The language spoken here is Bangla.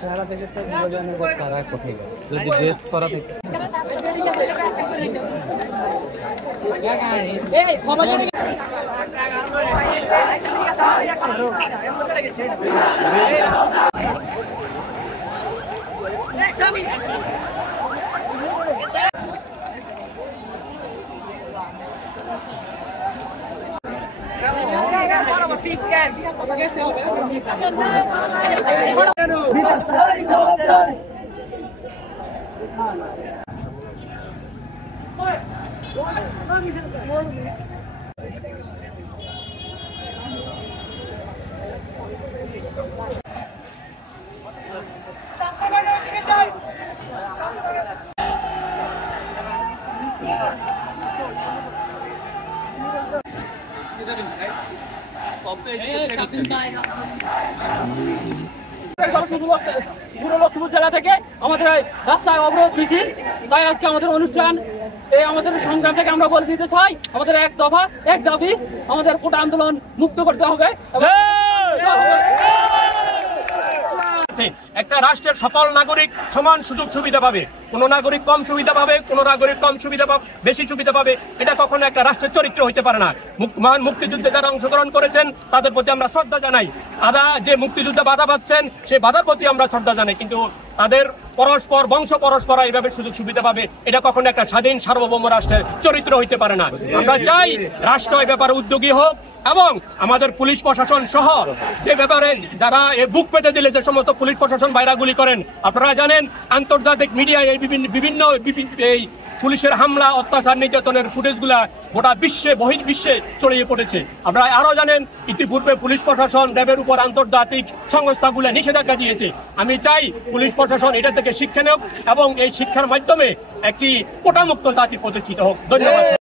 চেহারা থেকে তো তারা কোথায় যদি ড্রেস করা থাকে পুরো লক্ষ্মীপুর জেলা থেকে আমাদের রাস্তায় অবরোধ মিছিল, তাই আজকে আমাদের অনুষ্ঠান এই আমাদের সংগ্রাম থেকে আমরা বলে দিতে চাই আমাদের এক দফা এক দাবি, আমাদের কোটা আন্দোলন মুক্ত করতে হবে। একটা রাষ্ট্রের সকল নাগরিক সমান সুযোগ সুবিধা পাবে, কোন নাগরিক কম সুবিধা পাবে, কোন নাগরিক কম সুবিধা পাবে, বেশি সুবিধা পাবে, এটা কখনো একটা রাষ্ট্রের চরিত্র হইতে পারে না। মুক্তিযুদ্ধে যারা অংশগ্রহণ করেছেন তাদের প্রতি আমরা শ্রদ্ধা জানাই, তারা যে মুক্তিযুদ্ধে বাধা পাচ্ছেন সেই বাধার প্রতি আমরা শ্রদ্ধা জানাই, কিন্তু তাদের পরস্পর বংশ পরস্পর এইভাবে সুযোগ সুবিধা পাবে, এটা কখনো একটা স্বাধীন সার্বভৌম রাষ্ট্রের চরিত্র হইতে পারে না। আমরা চাই রাষ্ট্র এই ব্যাপারে উদ্যোগী হোক এবং আমাদের পুলিশ প্রশাসন সহ যে ব্যাপারে যারা বুক পেতে দিলে যে সমস্ত পুলিশ প্রশাসন বাইরাগুলি করেন, আপনারা জানেন আন্তর্জাতিক মিডিয়ায় এই বিভিন্ন এই পুলিশের হামলা অত্যাচার নির্যাতনের ফুটেজগুলা গোটা বিশ্বে বহির্বিশ্বে ছড়িয়ে পড়েছে। আপনারা আরো জানেন ইতিপূর্বে পুলিশ প্রশাসন র্যাবের উপর আন্তর্জাতিক সংস্থাগুলো নিষেধাজ্ঞা দিয়েছে। আমি চাই পুলিশ প্রশাসন এটা থেকে শিক্ষা নেব এবং এই শিক্ষার মাধ্যমে একটি কোটামুক্ত জাতি প্রতিষ্ঠিত হোক। ধন্যবাদ।